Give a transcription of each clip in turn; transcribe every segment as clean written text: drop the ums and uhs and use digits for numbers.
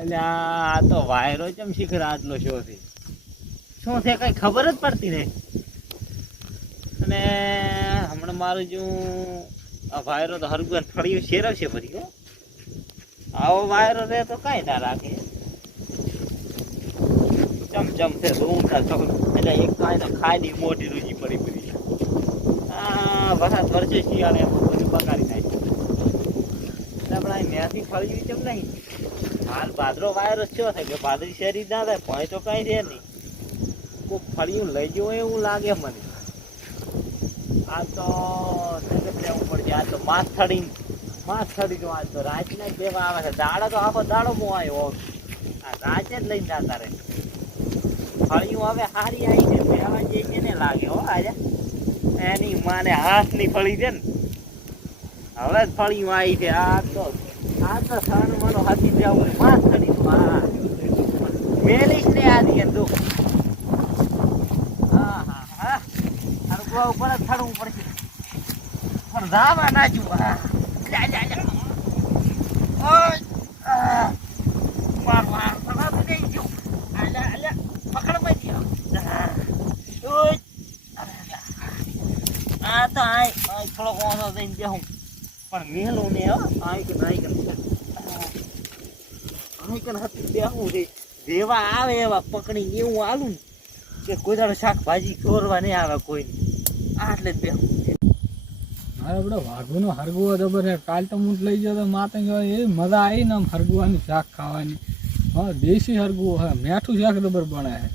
એટલે આ તો વાયરો ચમ શીખર આટલો શો છે, શું છે કઈ ખબર જ પડતી નહીં. અને હમણાં મારું જો આ વાયરો તો હરગું ફળિયું શેરવશે ફરી હો. આવો વાયરો રહે તો કઈ ના રાખે. ચમચમ છે ઊંચા ચોક એટલે એક તો ખાલી મોટી રૂજી પડી પડી. આ વરસાદ વરસે શિયાળે બધું બગાડી નાખે. એટલે આપણે અહીં મેથી ફળિયું ચમ નહીં. હાલ ભાદરો વાયરો થયો છે કે ભાદરી શેરી ના થાય પણ તો કઈ છે નહીં. કોઈ ફળિયું લઈ જવું એવું લાગે મને. આ તો લેવું પડશે. આ તો માથડી તો આજ તો રાતના જ દેવા આવે છે. દાડો તો આખો દાડો હું આવ્યો. આ રાતે જ લઈને જતા રહે. ફળિયું હવે હારી આવી છે લેવા જઈએ કેને લાગે હો આજે. એની માને હાથની ફળી છે ને હવે જ ફળિયું આવી છે. આ તો સણ મનો હતી જવું માથડી તો હા મેલીશ ને આ દિયે તો હા હરગવા ઉપર જ થડવું પડશે. પણ ધાવા નાચું હા થોડોક ઓછો થઈને દેવું પણ મેલું ને બેહું છે. જેવા આવે એવા પકડી એવું આલું કે કોઈ દાડો શાકભાજી ચોરવા નહીં આવે કોઈ. આટલે જ બેહું. મારે આપણે વાઘુનો હરગુવો જબર છે. કાલ તો હું લઈ ગયો તો માતે એ મજા આવી ને આમ હરગુવાની શાક ખાવાની. હા દેશી હરગુવો હે મીઠું શાક જબર બને છે.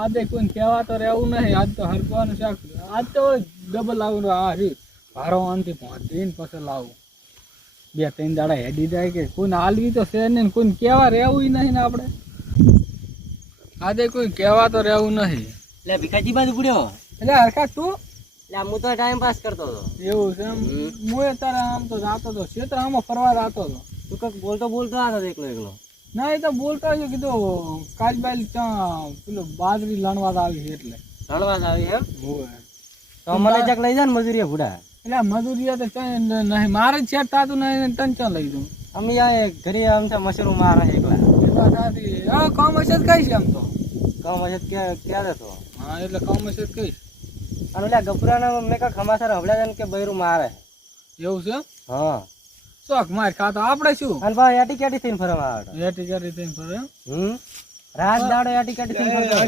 આજે કોઈને કહેવા તો રહેવું નહીં. આજ તો હરગવાનું શાક આજ તો ડબલ લાવું આ રહ્યું ભારો આનથી પહોંચીને પછી લાવું. 2-3 દાડા હેડી જાય કે કોઈને હાલવી તો છે નહીં કોઈને કહેવા રહેવું નહીં ને આપણે. આજે કોઈ કહેવા તો રહેવું નહીં. એટલે ભીખાજી બાજુ પડ્યો એટલે હરખા તું એટલે હું તો ટાઈમ પાસ કરતો હતો. એવું છે એમ. હું તારે આમ તો જાતો હતો ક્ષેત્ર આમાં ફરવા જતો હતો. તું કંઈક બોલતો આવ્યો એકલો ના એ તો બોલતો હશે કીધું કાજબાઈ ત્યાં પેલું બાજરી લણવા આવી છે એટલે રણવા આવી એમ. હોય તો મને ચક લઈ જા ને મજૂરી ભૂડા. એટલે મજૂરી તો નહીં મારે જ છેટ થતું નહીં તને ક્યાં લઈ દઉં. અમે આ ઘરે આમ તો મશરૂમ મારે એકલા કામ હશે કહીશ એમ તો કામ હશે ક્યારે તો હા એટલે કામ હશે કહીશ. અને એટલે ગભરાના મેં કાંક ખમાસર હવડ્યા કે બૈરું મારે એવું છે. હા શોખ માર ખાતો આપણે શું અને ભાઈ એટી કેટી થઈને ફરવા આવે એટી કેટી થઈને ફરે. રાત દાડો એટી કેટી થઈને ફરવા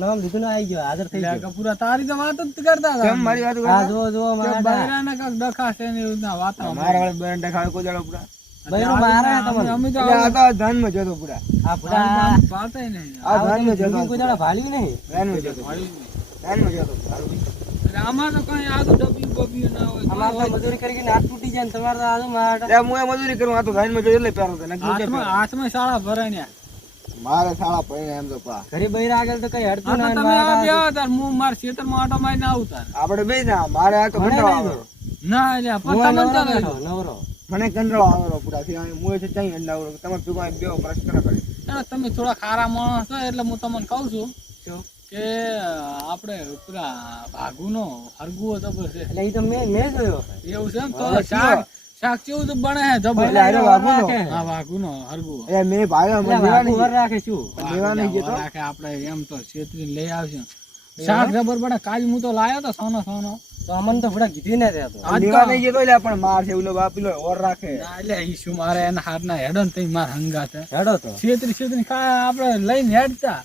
નામ લીધું ને આવી ગયો હાજર થઈ ગયો. પૂરા તારી તો વાત જ કરતા હતા. મારી વાત આ જો મારા બૈરાને કાક ડખાશે ને એવું ના વાત મારા વાળા બૈરાને ડખાવે કોઈ દાડો પૂરા બૈરું મારે તમને અમે તો આ તો ધ્યાનમાં જતો પૂરા આ પૂરા પાતાય નહીં આ ધ્યાનમાં જતો કોઈ દાડો ભાળ્યું નહીં ધ્યાનમાં જતો આમાં તો કઈ આદુ ડબ્બી બબ્બી ના હોય. અમાર તો મજૂરી કરી હાથ તૂટી જાય ને તમારે તો આદુ મારા હું મજૂરી કરું આ તો ધ્યાનમાં જોઈ એટલે પહેરો હાથમાં શાળા ભરાય મારે શાળા પડીને એમ તો પા ઘરે બૈરા આગળ તો કઈ હડતું ના તમે આ બેવા તાર હું માર ખેતરમાં આટો મારીને આવું તાર આપણે બે ના મારે આ તો કંટાળો આવે ના એટલે પત્તા મનતા નવરો મને કંટાળો આવે પૂરા થી હું છે ચાઈ અંડાવરો તમારે ભેગો બેવો પ્રશ્ન કરે. તમે થોડા ખારા માણસ છો એટલે હું તમને કહું છું શું કે આપણે પૂરા ભાગુનો હરગુવો જબર છે. એટલે એ તો મેં જોયો એવું છે એમ તો શાક કેવું તો બને હે જબર. હા ભાગુનો હરગુવો એ મેં ભાઈ મને લેવા નહીં રાખે શું લેવા નહીં જતો રાખે આપણે એમ તો છેતરી લઈ આવશે. શાક જબર બને કાલ હું તો લાયો તો સોનો તો અમને તો થોડા કીધી ને ત્યાં તો લેવા નહીં જતો એટલે પણ માર છે ઓલો બાપીલો ઓર રાખે એટલે ઈ શું મારે એના હાથના હેડો ને તઈ માર હંગાત હેડો તો છેતરી આપણે લઈને હેડતા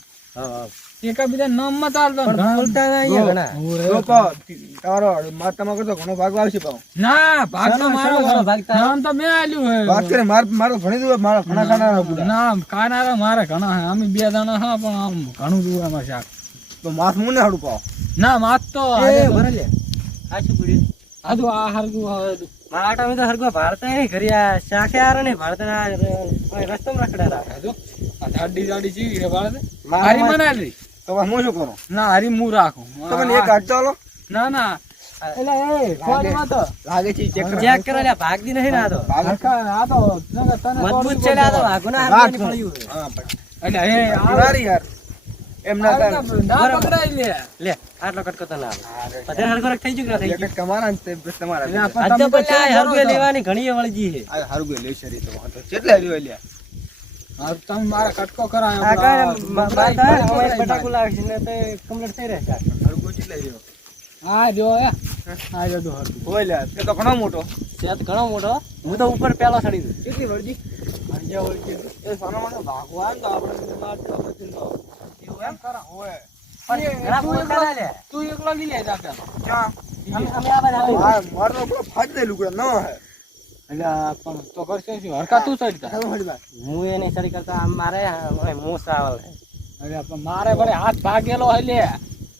એકાબીજા નામમાં ચાલતો બોલતા ઘણા તમારો તમારો કરતો ઘણો ભાગ આવશે પાવ ના ભાગ તો મારો નામ તો મેં આલ્યું હે વાત કરે મારો ઘણી દૂર મારો ઘણા ખાના ના ખાનારા મારે ઘણા હે. અમે 2 જણા હા પણ આમ ઘણું દૂર અમાર શાક તો માથ મુને હાડું પાવ ના માત તો ભરે લે આ શું પડ્યું આદુ આ હરગુ હવે માટા મે તો હરગો ભારતા હે ઘરે આ શાખે આરે ને ભારતના રસ્તમ રખડા રાખે જો આ જાડી જીવી રે બાળે હારી મનાલી તો હું શું કરું ના હારી હું રાખું તમને એક હાથ ચાલો ના એટલે એ ફોનમાં તો લાગે છે ચેક કરો લે ભાગદી નહીં ના તો આ તો તને મજબૂત છે લે આ તો ભાગોના હાથમાં પડ્યું હા એટલે એ આવારી યાર એમ ના થાય. ના પકડાય લે. લે આટલો કટકો તો ના આવે બધા હરગોરક થઈ ગયું કે ના થઈ એક જ કમાના ને તે બસ તમારા એટલે છે. આપણે આજ તો તમે પછી આ ચેક કરો હરગોએ તો. લેવાની ઘણી વળગી છે આ હારું ગયો લેશે રી તો વાંધો કેટલે રહ્યો લ્યા હા, તમે મારા કટકો કરાયો આ કાંઈ આપણે બાર થાય ને, પકડાય હવે બટાકું લાવશે ને તે કમ્પ્લીટ થઈ રહેશે આ. હારું ગયો કેટલે રહ્યો હા જો હે હા જો તો હરગું. હોય લ્યા તે તો ઘણો મોટો સેત ઘણો મોટો હું તો ઉપર પેલો ચડી દઉં કેટલી વળજી હરગ્યા વળગી. એ સોના માટે ભાગવા ને તો આપણે મારતો પછી તો એવું એમ કરા હોય પણ ઘણા તું પોતા ના લે. તું એકલો લઈ લે જા પેલો. ક્યાં અમે આ બાજુ આવીએ. હા મારનો પૂરો ફાડ દે લુગડા ન હે એટલે આ પણ તો કરશે શું હરખા તું ચડતા. ચાલો હળી વાત હું એ નહીં ચડી કરતા આમ મારે મૂસ આવે અરે પણ મારે વળે હાથ ભાગેલો હે લે.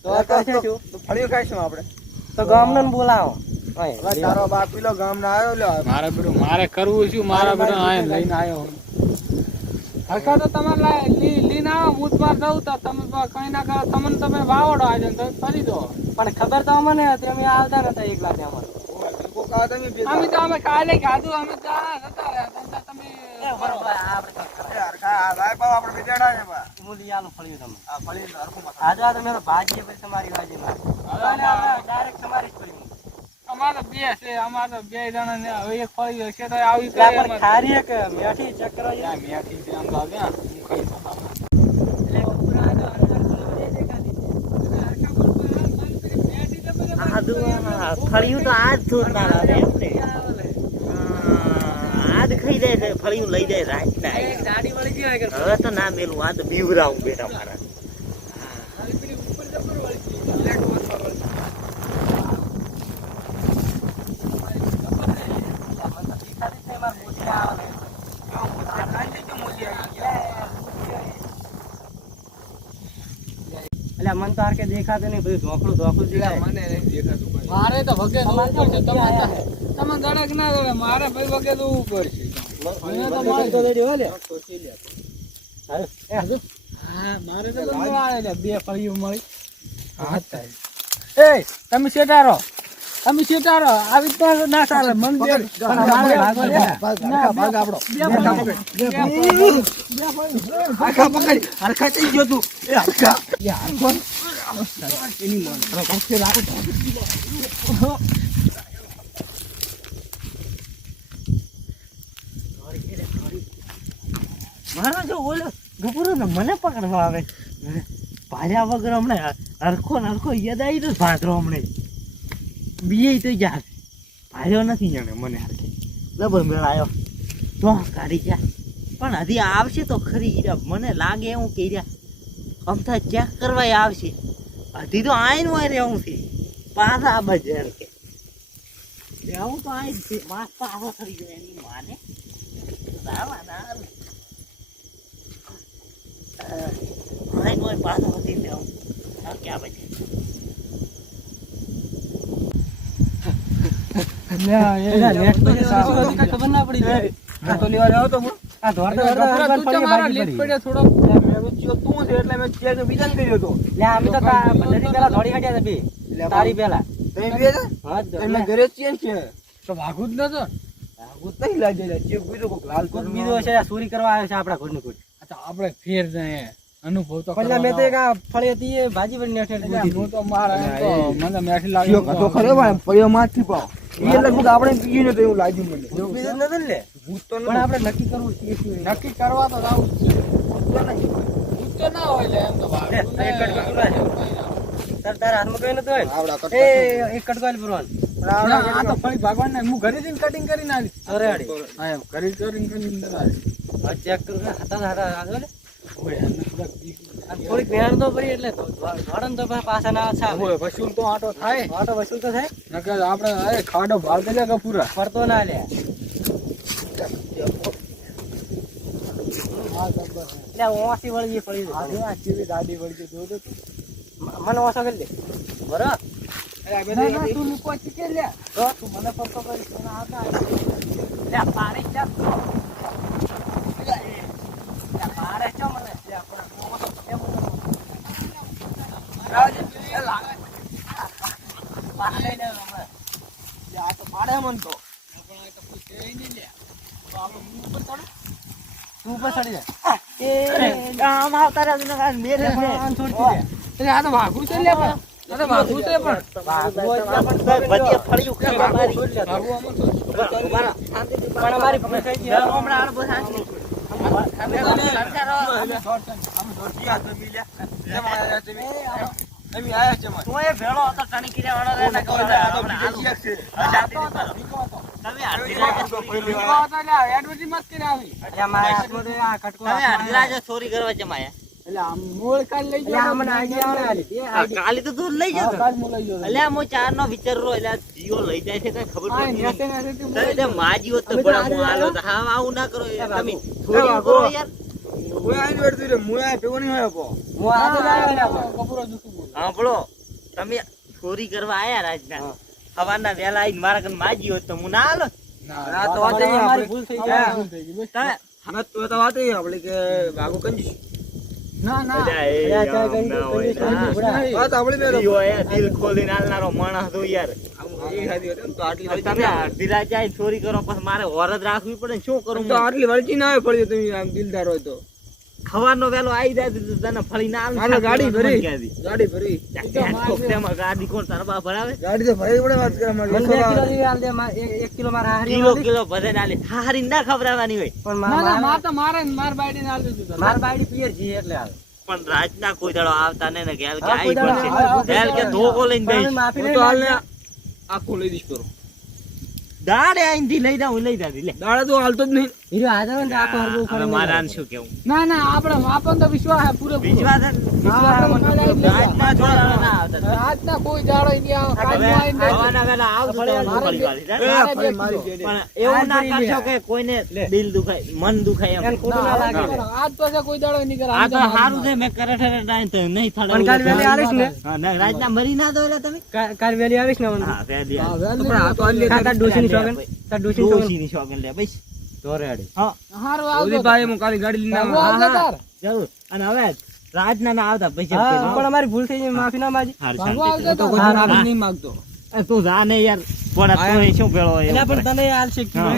તો કરશે શું તો ફળિયો ખાઈશું આપણે તો ગામનો ને બોલાવો હવે તારો બાપ પેલો ગામ ના આવ્યો લ્યો મારે બધું મારે કરવું શું મારા બધું આયા લઈને આવ્યો હું. હરખા તો તમારે લઈને આવો હું તમારે જવું તો તમે તો કઈ ના કરો તમને તમે વાવડો આજે તમે ફરી દો. પણ ખબર તો અમને હતી અમે આવતા નતા એકલા ત્યાં અમારે કોક આ તમે બે અમે તો અમે કાલે ખાધું અમે જતા રહ્યા તમે યાર કા ભાઈ બાપ આપણે બેઠા છે બા મૂલી આલું ફળ્યું તમે આ ફળી હરખું મત આજે આ તમે ભાજી પછી તમારી વાજી માં ડાયરેક્ટ તમારી જ ફળ્યું અમારે બે છે અમારે બે જણા ને હવે એક ફરી હશે તો આવી એટલે આપણે ખારી એક મેઠી ચેક કરવા જઈએ. મેથી છે આમ તો આવ્યા હું ખાઈ શકું. એટલે ઉપર આ જો ફળિયું તો આજ જોરદાર આવે એમને આજ ખાઈ જાય છે ફળિયું લઈ જાય રાતના એક ગાડી વળી ગઈ હોય કે હવે તો ના મેલું આ તો બીવરાવું બેટા મારા એટલે મન તો હાર કે દેખાતું નહીં બધું ધોકડું દેખાય. મને નહીં દેખાતું કોઈ મારે તો વગે તમારે દવું પડશે તો તમે દડક ના દડે મારે ભાઈ વગે દવું પડશે. મને તો મારે તો રેડી હોય લે. હા મારે તો બધું આવે છે બે ફળીઓ મળી હા થાય. એ તમે શેટારો આવી રીતના ના ચાલે મન બે મારે ભાગો લે. ના, ભાગ આપણો બે ફળીઓ. હરખા પકડી હરખા થઈ ગયો તું એ હરખા મારો જો ઓલો ગભરો ને મને પકડવા આવે ભાલ્યા વગર હમણાં હરખો યાદ આવી તો ભાદરો હમણે બીએ તો યાર ભાલ્યો નથી જાણે મને હરખે લબર મેળાયો તો કાઢી જા પણ હજી આવશે તો ખરી હીરા મને લાગે એવું કે હીરા અમથા ચેક કરવા આવશે હજી તો આઈને હોય રે હું થી પાછા આ બજાર કે આવું તો આઈ જ માસ તો આવો ખરી જાય એની માને લાવવાના કોઈ પાછો હતી દેવું ક્યાં બજે એટલે નેટ તો સાવ કઈ ખબર ના પડી જાય. તો લેવા જાવ તો આ ધોરતા ગભરા ધોરતા તું તો ફળી મારા ભાગી લેટ પડી. પડ્યો થોડો. મેં જો તું છે એટલે મેં ચેક બીજાને કર્યો તો લે અમે તો પદ્ધતિ પેલા દોડી કાઢ્યા હતા બે તારી પેલા તમે બે છે હા જ તમે ઘરે જ છીએ ને છે તો ભાગું જ નતો. હું તઈ લાગે ચેક બીજો કોક લાલ કોક બીજો છે આ ચોરી કરવા આવ્યો છે આપણા ઘરની કોઈ. અચ્છા આપણે ફેર જાય અનુભવ તો પહેલા મેં તો એક આ ફળી હતી એ ભાજી બની નેઠે એટલે હું તો મારા એમ તો મને મેઠી કયો લાગે ઘટો ખરે ભાઈ પડ્યો માંથી પાવ એ લગભગ આપણે બીજી ને તો એવું લાગ્યું મને બીજો નથી ને લે. ભૂત તો પણ આપણે નક્કી કરવું છે શું એ. નક્કી કરવા તો જાવું જ છે. ભૂત તો ના હોય લે એમ તો લે, ભાગું એક કટકો તું લાવજો. તારા હાથમાં કઈ નતું હોય ને? આવડા એ એક કટકો આલી ભરવાનો. ના, આ તો ફરી ભગવાન ને હું ઘરે જઈને કટિંગ કરીને આવી. અરે હાડી. હા એમ ઘરે કરીને આવી. હવે ચેક કરું કે હાથા હાથા લે. ઓય, આને થોડાક બીક. આ થોડીક વેણ તો પડી એટલે ધોરણ તો પાછા ના આવે. ઓય, વસૂલ તો આટો થાય ઓટો વસૂલ તો થાય. નકર આપણે અરે ખાડો ભાળ દે કે પૂરા ફરતો ના લે. એટલે ઓછી વળી પડી આજે આ ચીવી ગાડી વળગી જો તો તું. મને ઓછો કરી દે બરાબર. ના, ના, તું લીપો શીખે લે તો તું મને ફરતો કરીશ તો ના હતા લે પાડી ચાપ તો. લે પાડે ચો મને. લે પણ ઓછો કેમ પાડે ને હવે. આ તો પાડે મન તો પણ આ તો કોઈ છે નહીં લે તો આપણે મું ઉપર ચડો તું ઉપર ચડી જા અરે, આમ આવતા રહ્યા છે ને, આ મેરે છે. આમ છોડતી જા. એટલે આ તો વાઘું છે લે પણ આ તો વાઘું છે પણ બધી ફળિયું ખાઈ અમારી. વાઘું આમાં તો મારા શાંતિથી પણ અમારી ભૂલ થઈ ગઈ. હમણાં આ બધું શાંતિ. એમ આયા છે મને. તું એ ભેળો હતો ટણી કિલ્યા વાળો રહેતા કહો ને, હમણાં હારું. શાંતિથી કરો. તમે અડધી રાતે ચોરી કરવા- એડવર્ટાઈઝ મત કરી આવી એટલે અમારે આટલો તો આ કટકો તમે અડધી રાતે ચોરી કરવા જમાયા. એટલે આમ મોળ કાલ લઈ એટલે આ મને આઈડિયા આવે આલી. એ આ કાલે તો તું લઈ જતો. કાલ મોળ લઈ ગયો અલ્યા હું ચાર નો વિચાર એટલે આ જીઓ લઈ જાય છે કઈ ખબર આ પડતી નેસે નહીં. નેસે થી તમે મોળ તે માજી હોત તો અમે તો બડા આજે હું આલો તો. હા આવું ના કરો યાર. તમે થોડી એ કરો યાર. હું આઈને બેઠું રે, હું આયા ભેગો નહીં હોય પો. હું આજે જ આવ્યો ને આપણે. કપૂરો જુઠું બોલે સાંભળો, તમે ચોરી કરવા આયા રાજના સવારના વહેલા આવીને મારા કન માજી હોત તો હું ના આલો. આ તો વાત અમારી નહીં ભૂલ થઈ આ ગઈ. ભૂલ થઈ ગઈ બસ. તમે આપણે તો વાત નહીં આપણે કે ભાગો કંજૂસ. ના ના અલ્યા, એ અલ્યા, ચાલ આમ કરી ના દો, હોય કરી દો, ના. કરી દો. વાત આપણે બેરો. ઈ હોય, દિલ ખોલીને હાલનારો માણસ તો યાર. આમ એ ખાધી હતી ને તો આટલી વાળી તમે અડધી રાતે આવીને ચોરી કરો પછી મારે ઓરત રાખવી પડે ને શું કરું તો હું? આટલી વાળી ના આવે પડ્યો તમે આમ દિલદાર હોય તો. ખવાનો વેલો આવી જાય તો તને ફરી ના આવે. હાલો, ગાડી ભરી. ક્યાંથી? ગાડી ભરી. તેમાં ગાડી કોણ તારા બા ભરાવે? ગાડી તો ભરી પડે વાત કરે મને 2 કિલો જેવી આલ દે. એક કિલો મારા હારી કિલો આલ દે. કિલો ભરે ના લે. હારી ના ખવડાવવાની હોય. પણ ના ના માર માર તો મારે ને માર બાયડી ને આલ દીધું તું. માર બાયડી પિયર જી એટલે આવે. પણ રાતના કોઈ દાડો આવતા ને ઘેર કે હા, કોઈ આઈ દાડો પડશે. આવે, ઘેર કે ધોકો લઈને પણ બેસ. માફી હું નહીં તો હાલ ને માંગતો. આખું લઈ દઈશ કરો. દાડે આઈથી લઈ જાઉં લઈ જાતી લે. દાડા તો હાલતો જ નહીં. હીરો હાજર હોય ને તો આખો હરગું હવે ઉખાડીને મારા લઈ શું કેવું? ના ના આપણે આપણને તો વિશ્વાસ છે પૂરો વિશ્વાસ જ રાતના થોડા દાડા ના આવતા. આજના કોઈ જાડો ઈ નહીં આવે. કાલ હવે નો આઈને લઈ હવાના વેલા આવજો તો હું ફરી પાડીશ, હે? મારે ફરી બે મારી કિલો. દે. પણ એવું ના આજ કરી કરશો લે. કે કોઈને દિલ દુખાય, મન દુખાય એને એમ. ખોટું ના લાગે. આજ પછી કોઈ દાડો ઈ નહીં કરે. આ તો સારું છે મેં કરે ઠરે ડાય તો નહીં થાળે. પણ કાલ વહેલી આવીશ ને? હા, ના, રાતના મરી ના દો એટલે તમે. કાલ વહેલી આવીશ ને મને. હા, વહેલી હા, આવી. વહેલી પણ આ તો હાલ લે. તાર ડોશીની સોગન. તાર ડોશીની સોગન. ડોશીની શોખન લે બસ. તો રેડી. હા, હારું આવજો. ઉદયભાઈ હું કાલે ગાડી લઈને ભાગો આવું. આવજો તાર. જરૂર. અને હવે રાતના ના આવતા પૈસા હા આપજો. પણ અમારી ભૂલ થઈ ગઈ. માફી ના માજી. હારું, ભાગો શાંતિથી. આવજો તો કોઈ તાર. દાડા હા. નહીં માંગતો. એ તું જા ને યાર. પણ આ તોય શું ભેળો હોય એટલે એવું પણ કરે. તને આલશે કિલો. હા.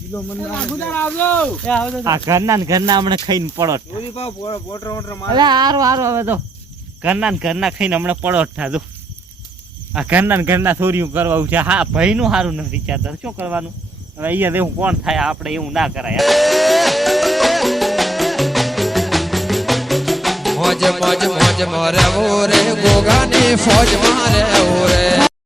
કિલો મને એ ભાગો તાર આવજો. એ આવજો તો. આ ઘરના ને ઘરના હમણાં ખાઈને પડોટ. ઉદયભાઈ પોટર વોટર મારે. અરે હારું હારું હવે તો ઘરના ને ઘરના ખાઈને હમણાં પડોટ થાજો. આ ઘરના ને ઘરના ચોરીયું કરવા છે. હા, ભાઈનું સારું નથી વિચારતા. શું કરવાનું હવે? અહીંયા એવું કોણ થાય? આપણે એવું ના કરાય. મોજ મોજ મોજ મારે રે ગોગાની ફોજ મારે રે